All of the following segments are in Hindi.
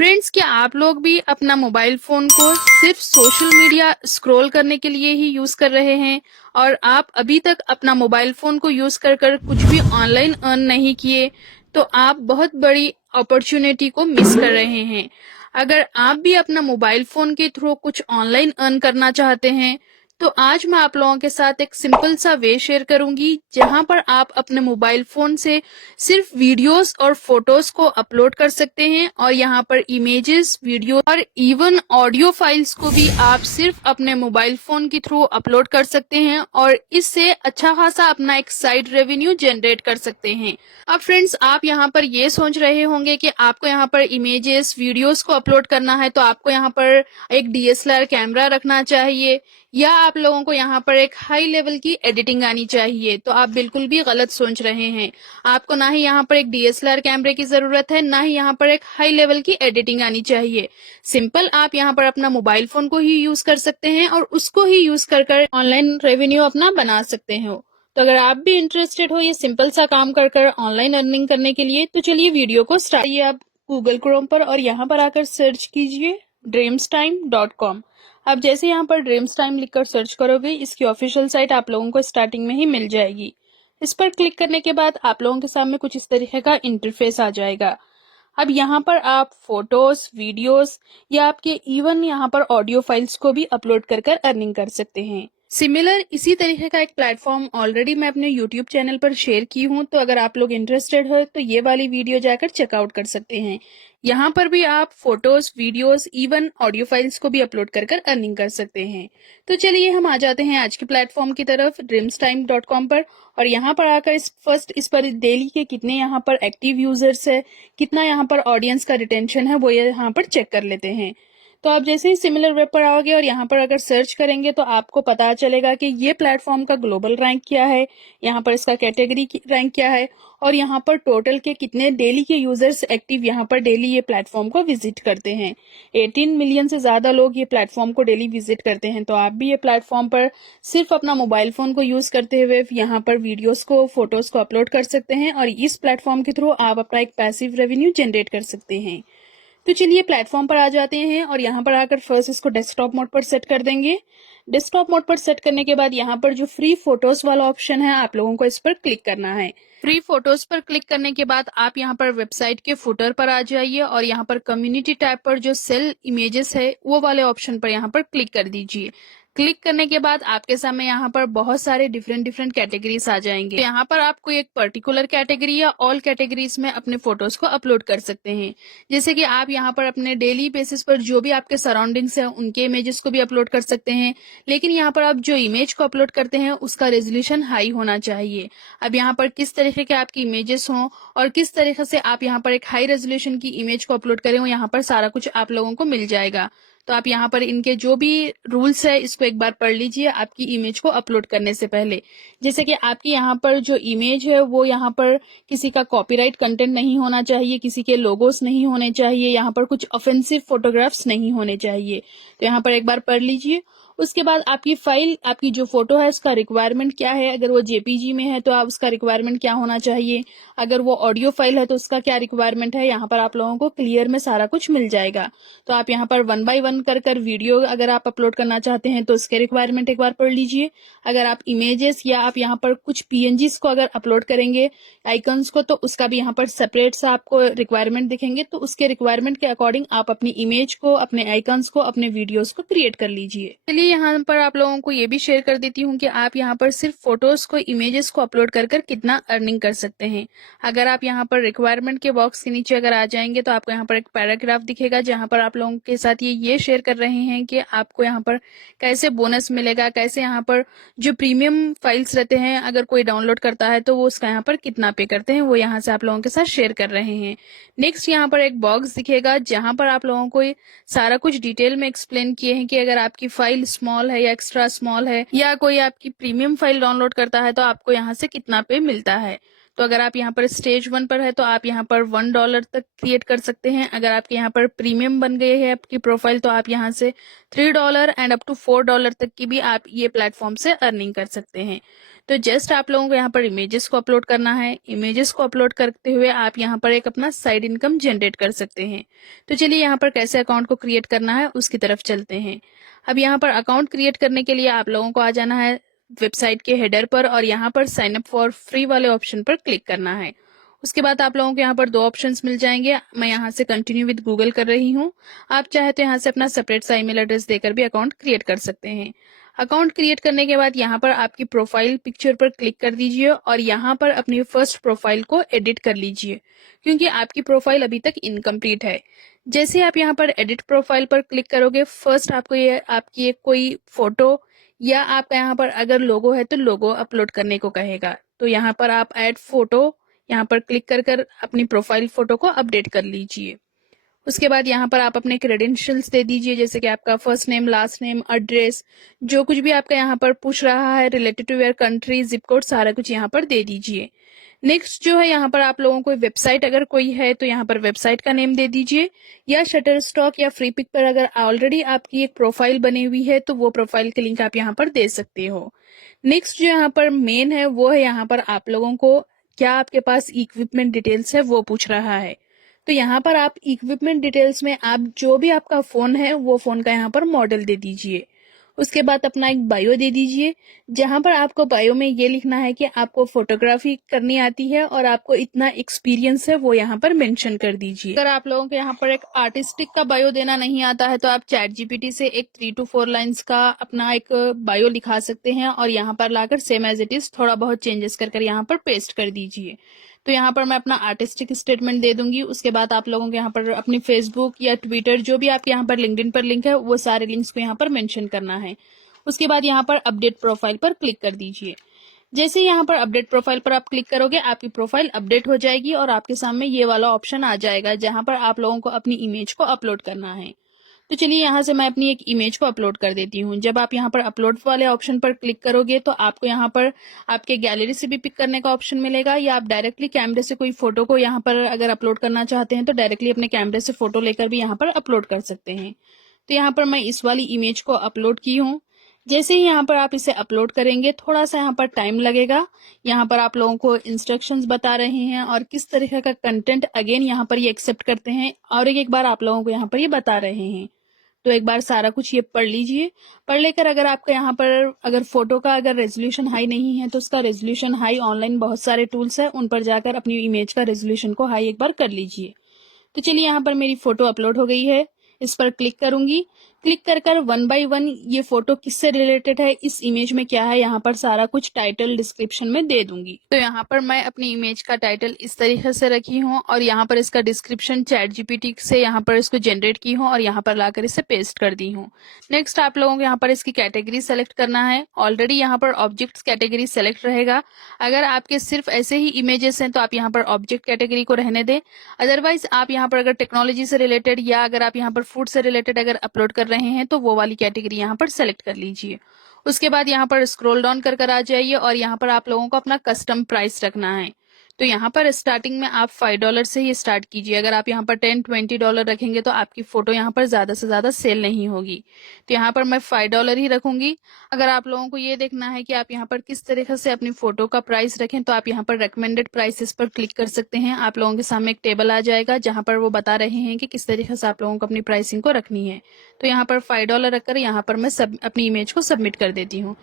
फ्रेंड्स, क्या आप लोग भी अपना मोबाइल फोन को सिर्फ सोशल मीडिया स्क्रॉल करने के लिए ही यूज कर रहे हैं और आप अभी तक अपना मोबाइल फोन को यूज कर कर कुछ भी ऑनलाइन अर्न नहीं किए, तो आप बहुत बड़ी अपॉर्चुनिटी को मिस कर रहे हैं। अगर आप भी अपना मोबाइल फोन के थ्रू कुछ ऑनलाइन अर्न करना चाहते हैं, तो आज मैं आप लोगों के साथ एक सिंपल सा वे शेयर करूंगी जहां पर आप अपने मोबाइल फोन से सिर्फ वीडियोस और फोटोज को अपलोड कर सकते हैं और यहाँ पर इमेजेस, वीडियो और इवन ऑडियो फाइल्स को भी आप सिर्फ अपने मोबाइल फोन के थ्रू अपलोड कर सकते हैं और इससे अच्छा खासा अपना एक साइड रेवेन्यू जनरेट कर सकते हैं। अब फ्रेंड्स, आप यहाँ पर ये सोच रहे होंगे कि आपको यहाँ पर इमेजेस, वीडियोस को अपलोड करना है तो आपको यहाँ पर एक डीएसएलआर कैमरा रखना चाहिए या आप लोगों को यहाँ पर एक हाई लेवल की एडिटिंग आनी चाहिए। तो आप बिल्कुल भी गलत सोच रहे हैं। आपको ना ही यहाँ पर एक डीएसएलआर कैमरे की जरूरत है, ना ही यहाँ पर एक हाई लेवल की एडिटिंग आनी चाहिए। सिंपल आप यहाँ पर अपना मोबाइल फोन को ही यूज कर सकते हैं और उसको ही यूज कर कर ऑनलाइन रेवेन्यू अपना बना सकते हो। तो अगर आप भी इंटरेस्टेड हो ये सिंपल सा काम कर कर ऑनलाइन अर्निंग करने के लिए, तो चलिए वीडियो को स्टार्ट। ये आप गूगल क्रोम पर और यहाँ पर आकर सर्च कीजिए dreamstime.com। आप जैसे यहाँ पर ड्रीम्स टाइम लिखकर सर्च करोगे, इसकी ऑफिशियल साइट आप लोगों को स्टार्टिंग में ही मिल जाएगी। इस पर क्लिक करने के बाद आप लोगों के सामने कुछ इस तरीके का इंटरफेस आ जाएगा। अब यहाँ पर आप फोटोज, वीडियोस या आपके इवन यहाँ पर ऑडियो फाइल्स को भी अपलोड कर कर अर्निंग कर सकते हैं। सिमिलर इसी तरीके का एक प्लेटफॉर्म ऑलरेडी मैं अपने यूट्यूब चैनल पर शेयर की हूँ, तो अगर आप लोग इंटरेस्टेड हो तो ये वाली वीडियो जाकर चेकआउट कर सकते हैं। यहाँ पर भी आप photos, videos, even audio files को भी अपलोड कर कर अर्निंग कर सकते हैं। तो चलिए हम आ जाते हैं आज के प्लेटफॉर्म की तरफ dreamstime.com पर और यहाँ पर आकर इस पर डेली के कितने यहाँ पर एक्टिव यूजर्स है, कितना यहाँ पर ऑडियंस का रिटेंशन है, वो यहाँ पर चेक कर लेते हैं। तो आप जैसे ही सिमिलर वेब पर आओगे और यहाँ पर अगर सर्च करेंगे तो आपको पता चलेगा कि ये प्लेटफॉर्म का ग्लोबल रैंक क्या है, यहाँ पर इसका कैटेगरी रैंक क्या है और यहाँ पर टोटल के कितने डेली के यूजर्स एक्टिव यहाँ पर डेली ये प्लेटफॉर्म को विजिट करते हैं। 18 मिलियन से ज्यादा लोग ये प्लेटफॉर्म को डेली विजिट करते हैं। तो आप भी ये प्लेटफॉर्म पर सिर्फ अपना मोबाइल फोन को यूज करते हुए यहाँ पर वीडियोस को, फोटोज को अपलोड कर सकते हैं और इस प्लेटफॉर्म के थ्रू आप अपना एक पैसिव रेवेन्यू जनरेट कर सकते हैं। तो चलिए प्लेटफॉर्म पर आ जाते हैं और यहाँ पर आकर फर्स्ट इसको डेस्कटॉप मोड पर सेट कर देंगे। डेस्कटॉप मोड पर सेट करने के बाद यहाँ पर जो फ्री फोटोज वाला ऑप्शन है, आप लोगों को इस पर क्लिक करना है। फ्री फोटोज पर क्लिक करने के बाद आप यहाँ पर वेबसाइट के फुटर पर आ जाइए और यहाँ पर कम्युनिटी टैब पर जो सेल इमेजेस है वो वाले ऑप्शन पर यहाँ पर क्लिक कर दीजिए। क्लिक करने के बाद आपके सामने यहाँ पर बहुत सारे डिफरेंट कैटेगरीज आ जाएंगे। तो यहाँ पर आप कोई एक पर्टिकुलर कैटेगरी या ऑल कैटेगरीज में अपने फोटोज को अपलोड कर सकते हैं। जैसे कि आप यहाँ पर अपने डेली बेसिस पर जो भी आपके सराउंडिंग्स हैं उनके इमेजेस को भी अपलोड कर सकते हैं, लेकिन यहाँ पर आप जो इमेज को अपलोड करते हैं उसका रेजोल्यूशन हाई होना चाहिए। अब यहाँ पर किस तरीके के आपकी इमेजेस हों और किस तरीके से आप यहाँ पर एक हाई रेजोल्यूशन की इमेज को अपलोड करें, यहाँ पर सारा कुछ आप लोगों को मिल जाएगा। तो आप यहाँ पर इनके जो भी रूल्स है इसको एक बार पढ़ लीजिए आपकी इमेज को अपलोड करने से पहले। जैसे कि आपकी यहाँ पर जो इमेज है वो यहाँ पर किसी का कॉपीराइट कंटेंट नहीं होना चाहिए, किसी के लोगोस नहीं होने चाहिए, यहाँ पर कुछ ऑफेंसिव फोटोग्राफ्स नहीं होने चाहिए। तो यहाँ पर एक बार पढ़ लीजिए। उसके बाद आपकी फाइल, आपकी जो फोटो है उसका रिक्वायरमेंट क्या है। अगर वो जेपीजी में है तो आप उसका रिक्वायरमेंट क्या होना चाहिए, अगर वो ऑडियो फाइल है तो उसका क्या रिक्वायरमेंट है, यहाँ पर आप लोगों को क्लियर में सारा कुछ मिल जाएगा। तो आप यहाँ पर 1 बाय 1 कर वीडियो अगर आप अपलोड करना चाहते हैं तो उसके रिक्वायरमेंट एक बार पढ़ लीजिए। अगर आप इमेजेस या आप यहाँ पर कुछ पीएनजीस को अगर अपलोड करेंगे, आइकन्स को, तो उसका भी यहाँ पर सेपरेट सा आपको रिक्वायरमेंट दिखेंगे। तो उसके रिक्वायरमेंट के अकॉर्डिंग आप अपनी इमेज को, अपने आइकन्स को, अपने वीडियोस को क्रिएट कर लीजिए। चलिए यहाँ पर आप लोगों को ये भी शेयर कर देती हूँ कि आप यहाँ पर सिर्फ फोटोज को, इमेजेस को अपलोड कर कर कितना अर्निंग कर सकते हैं। अगर आप यहाँ पर रिक्वायरमेंट के बॉक्स के नीचे अगर आ जाएंगे तो आपको यहाँ पर एक पैराग्राफ दिखेगा जहाँ पर आप लोगों के साथ ये शेयर कर रहे हैं कि आपको यहाँ पर कैसे बोनस मिलेगा, कैसे यहाँ पर जो प्रीमियम फाइल्स रहते हैं अगर कोई डाउनलोड करता है तो वो उसका यहाँ पर कितना पे करते हैं, वो यहाँ से आप लोगों के साथ शेयर कर रहे हैं। नेक्स्ट यहाँ पर एक बॉक्स दिखेगा जहाँ पर आप लोगों को सारा कुछ डिटेल में एक्सप्लेन किए हैं कि अगर आपकी फाइल स्मॉल है या एक्स्ट्रा स्मॉल है या कोई आपकी प्रीमियम फाइल डाउनलोड करता है तो आपको यहाँ से कितना पे मिलता है। तो अगर आप यहाँ पर स्टेज 1 पर है तो आप यहाँ पर $1 तक क्रिएट कर सकते हैं। अगर आपके यहाँ पर प्रीमियम बन गए है आपकी प्रोफाइल तो आप यहाँ से $3 एंड अप टू $4 तक की भी आप ये प्लेटफॉर्म से अर्निंग कर सकते हैं। तो जस्ट आप लोगों को यहाँ पर इमेजेस को अपलोड करना है। इमेजेस को अपलोड करते हुए आप यहाँ पर एक अपना साइड इनकम जनरेट कर सकते हैं। तो चलिए यहाँ पर कैसे अकाउंट को क्रिएट करना है उसकी तरफ चलते हैं। अब यहाँ पर अकाउंट क्रिएट करने के लिए आप लोगों को आ जाना है वेबसाइट के हेडर पर और यहाँ पर साइन अप फॉर फ्री वाले ऑप्शन पर क्लिक करना है। उसके बाद आप लोगों को यहाँ पर दो ऑप्शंस मिल जाएंगे। मैं यहाँ से कंटिन्यू विद गूगल कर रही हूँ। आप चाहे तो यहाँ से अपना सेपरेट सा ईमेल एड्रेस देकर भी अकाउंट क्रिएट कर सकते हैं। अकाउंट क्रिएट करने के बाद यहाँ पर आपकी प्रोफाइल पिक्चर पर क्लिक कर दीजिए और यहाँ पर अपनी फर्स्ट प्रोफाइल को एडिट कर लीजिए, क्योंकि आपकी प्रोफाइल अभी तक इनकम्प्लीट है। जैसे आप यहाँ पर एडिट प्रोफाइल पर क्लिक करोगे, फर्स्ट आपको ये आपकी एक कोई फोटो या आपका यहाँ पर अगर लोगो है तो लोगो अपलोड करने को कहेगा। तो यहाँ पर आप ऐड फोटो यहाँ पर क्लिक कर कर अपनी प्रोफाइल फोटो को अपडेट कर लीजिए। उसके बाद यहाँ पर आप अपने क्रेडेंशियल्स दे दीजिए, जैसे कि आपका first name, last name, address, जो कुछ भी आपका यहाँ पर पूछ रहा है related to your country, zip code, सारा कुछ यहाँ पर दे दीजिए। नेक्स्ट जो है यहाँ पर आप लोगों को वेबसाइट अगर कोई है तो यहाँ पर वेबसाइट का नेम दे दीजिए, या शटर स्टॉक या फ्री पिक पर अगर ऑलरेडी आपकी एक प्रोफाइल बनी हुई है तो वो प्रोफाइल के लिंक आप यहाँ पर दे सकते हो। नेक्स्ट जो यहाँ पर मेन है वो है यहाँ पर आप लोगों को क्या आपके पास इक्विपमेंट डिटेल्स है वो पूछ रहा है। तो यहाँ पर आप इक्विपमेंट डिटेल्स में आप जो भी आपका फोन है वो फोन का यहाँ पर मॉडल दे दीजिए। उसके बाद अपना एक बायो दे दीजिए, जहां पर आपको बायो में ये लिखना है कि आपको फोटोग्राफी करनी आती है और आपको इतना एक्सपीरियंस है वो यहाँ पर मेंशन कर दीजिए। अगर आप लोगों को यहाँ पर एक आर्टिस्टिक का बायो देना नहीं आता है तो आप चैट जीपीटी से एक 3 to 4 लाइंस का अपना एक बायो लिखा सकते हैं और यहाँ पर लाकर सेम एज इट इज थोड़ा बहुत चेंजेस कर यहाँ पर पेस्ट कर दीजिए। तो यहाँ पर मैं अपना आर्टिस्टिक स्टेटमेंट दे दूंगी। उसके बाद आप लोगों को यहाँ पर अपनी फेसबुक या ट्विटर, जो भी आपके यहाँ पर लिंक्डइन पर लिंक है, वो सारे लिंक्स को यहाँ पर मेंशन करना है। उसके बाद यहाँ पर अपडेट प्रोफाइल पर क्लिक कर दीजिए। जैसे यहाँ पर अपडेट प्रोफाइल पर आप क्लिक करोगे, आपकी प्रोफाइल अपडेट हो जाएगी और आपके सामने ये वाला ऑप्शन आ जाएगा जहां पर आप लोगों को अपनी इमेज को अपलोड करना है। तो चलिए यहाँ से मैं अपनी एक इमेज को अपलोड कर देती हूँ। जब आप यहाँ पर अपलोड वाले ऑप्शन पर क्लिक करोगे तो आपको यहाँ पर आपके गैलरी से भी पिक करने का ऑप्शन मिलेगा, या आप डायरेक्टली कैमरे से कोई फोटो को यहाँ पर अगर अपलोड करना चाहते हैं तो डायरेक्टली अपने कैमरे से फोटो लेकर भी यहाँ पर अपलोड कर सकते हैं। तो यहाँ पर मैं इस वाली इमेज को अपलोड की हूँ। जैसे ही यहाँ पर आप इसे अपलोड करेंगे थोड़ा सा यहाँ पर टाइम लगेगा। यहाँ पर आप लोगों को इंस्ट्रक्शंस बता रहे हैं और किस तरह का कंटेंट अगेन यहाँ पर ये एक्सेप्ट करते हैं और एक बार आप लोगों को यहाँ पर ये बता रहे हैं। तो एक बार सारा कुछ ये पढ़ लीजिए। पढ़ लेकर अगर आपका यहाँ पर अगर फोटो का अगर रेजोल्यूशन हाई नहीं है तो उसका रेजोल्यूशन हाई, ऑनलाइन बहुत सारे टूल्स है, उन पर जाकर अपनी इमेज का रेजोल्यूशन को हाई एक बार कर लीजिए। तो चलिए यहाँ पर मेरी फोटो अपलोड हो गई है, इस पर क्लिक करूंगी। क्लिक कर कर 1 by 1 ये फोटो किससे रिलेटेड है, इस इमेज में क्या है, यहाँ पर सारा कुछ टाइटल डिस्क्रिप्शन में दे दूंगी। तो यहाँ पर मैं अपनी इमेज का टाइटल इस तरीके से रखी हूँ और यहाँ पर इसका डिस्क्रिप्शन चैट जीपीटी से यहाँ पर इसको जनरेट की हूँ और यहाँ पर लाकर इसे पेस्ट कर दी हूँ। नेक्स्ट आप लोगों को यहाँ पर इसकी कैटेगरी सेलेक्ट करना है। ऑलरेडी यहाँ पर ऑब्जेक्ट्स कैटेगरी सेलेक्ट रहेगा। अगर आपके सिर्फ ऐसे ही इमेजेस हैं तो आप यहाँ पर ऑब्जेक्ट कैटेगरी को रहने दें। अदरवाइज आप यहाँ पर अगर टेक्नोलॉजी से रिलेटेड या अगर आप यहाँ पर फूड से रिलेटेड अगर अपलोड कर रहे हैं तो वो वाली कैटेगरी यहाँ पर सेलेक्ट कर लीजिए। उसके बाद यहाँ पर स्क्रॉल डाउन कर कर आ जाइए और यहाँ पर आप लोगों को अपना कस्टम प्राइस रखना है। तो यहाँ पर स्टार्टिंग में आप $5 से ही स्टार्ट कीजिए। अगर आप यहाँ पर $10-20 रखेंगे तो आपकी फोटो यहाँ पर ज्यादा से ज्यादा सेल नहीं होगी। तो यहाँ पर मैं $5 ही रखूंगी। अगर आप लोगों को ये देखना है कि आप यहाँ पर किस तरीके से अपनी फोटो का प्राइस रखें तो आप यहाँ पर रिकमेंडेड प्राइसेस पर क्लिक कर सकते हैं। आप लोगों के सामने एक टेबल आ जाएगा जहां पर वो बता रहे हैं कि किस तरीके से आप लोगों को अपनी प्राइसिंग को रखनी है। तो यहाँ पर $5 रखकर यहाँ पर मैं अपनी इमेज को सबमिट कर देती हूँ।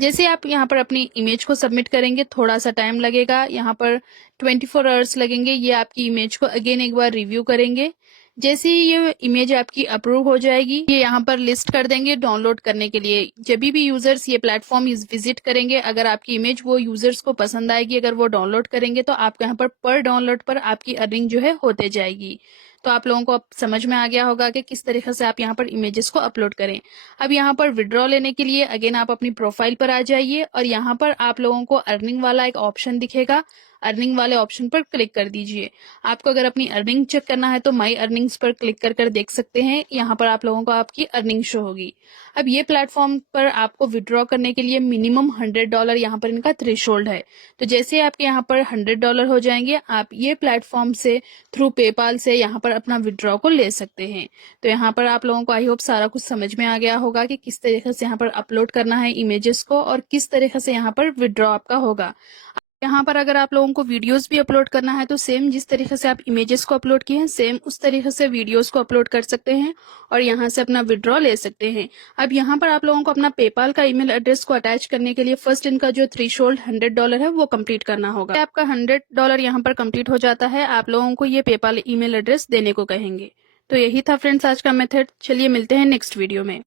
जैसे आप यहाँ पर अपनी इमेज को सबमिट करेंगे थोड़ा सा टाइम लगेगा, यहाँ पर 24 आवर्स लगेंगे। ये आपकी इमेज को अगेन एक बार रिव्यू करेंगे। जैसे ही ये इमेज आपकी अप्रूव हो जाएगी ये यहाँ पर लिस्ट कर देंगे डाउनलोड करने के लिए। जब भी यूजर्स ये प्लेटफॉर्म विजिट करेंगे, अगर आपकी इमेज वो यूजर्स को पसंद आएगी, अगर वो डाउनलोड करेंगे तो आपके यहाँ पर डाउनलोड पर आपकी अर्निंग जो है होते जाएगी। तो आप लोगों को अब समझ में आ गया होगा कि किस तरीके से आप यहाँ पर इमेजेस को अपलोड करें। अब यहाँ पर विड्रॉ लेने के लिए अगेन आप अपनी प्रोफाइल पर आ जाइए और यहाँ पर आप लोगों को अर्निंग वाला एक ऑप्शन दिखेगा। अर्निंग वाले ऑप्शन पर क्लिक कर दीजिए। आपको अगर अपनी अर्निंग चेक करना है तो माई अर्निंग्स पर क्लिक कर देख सकते हैं। यहाँ पर आप लोगों को आपकी अर्निंग शो होगी। अब ये प्लेटफॉर्म पर आपको विड्रॉ करने के लिए मिनिमम $100 यहाँ पर इनका थ्रेशोल्ड है। तो जैसे आपके यहाँ पर $100 हो जाएंगे, आप ये प्लेटफॉर्म से थ्रू पेपाल से यहाँ पर अपना विड्रॉ को ले सकते हैं। तो यहाँ पर आप लोगों को आई होप सारा कुछ समझ में आ गया होगा कि किस तरीके से यहाँ पर अपलोड करना है इमेजेस को और किस तरीके से यहाँ पर विड्रॉ आपका होगा। यहाँ पर अगर आप लोगों को वीडियोस भी अपलोड करना है तो सेम जिस तरीके से आप इमेजेस को अपलोड किए हैं सेम उस तरीके से वीडियोस को अपलोड कर सकते हैं और यहाँ से अपना विड्रॉ ले सकते हैं। अब यहाँ पर आप लोगों को अपना पेपाल का ईमेल एड्रेस को अटैच करने के लिए फर्स्ट इनका जो थ्रेशोल्ड $100 है वो कंप्लीट करना होगा। आपका $100 यहाँ पर कंप्लीट हो जाता है, आप लोगों को ये पेपाल ईमेल एड्रेस देने को कहेंगे। तो यही था फ्रेंड्स आज का मेथड। चलिए मिलते हैं नेक्स्ट वीडियो में।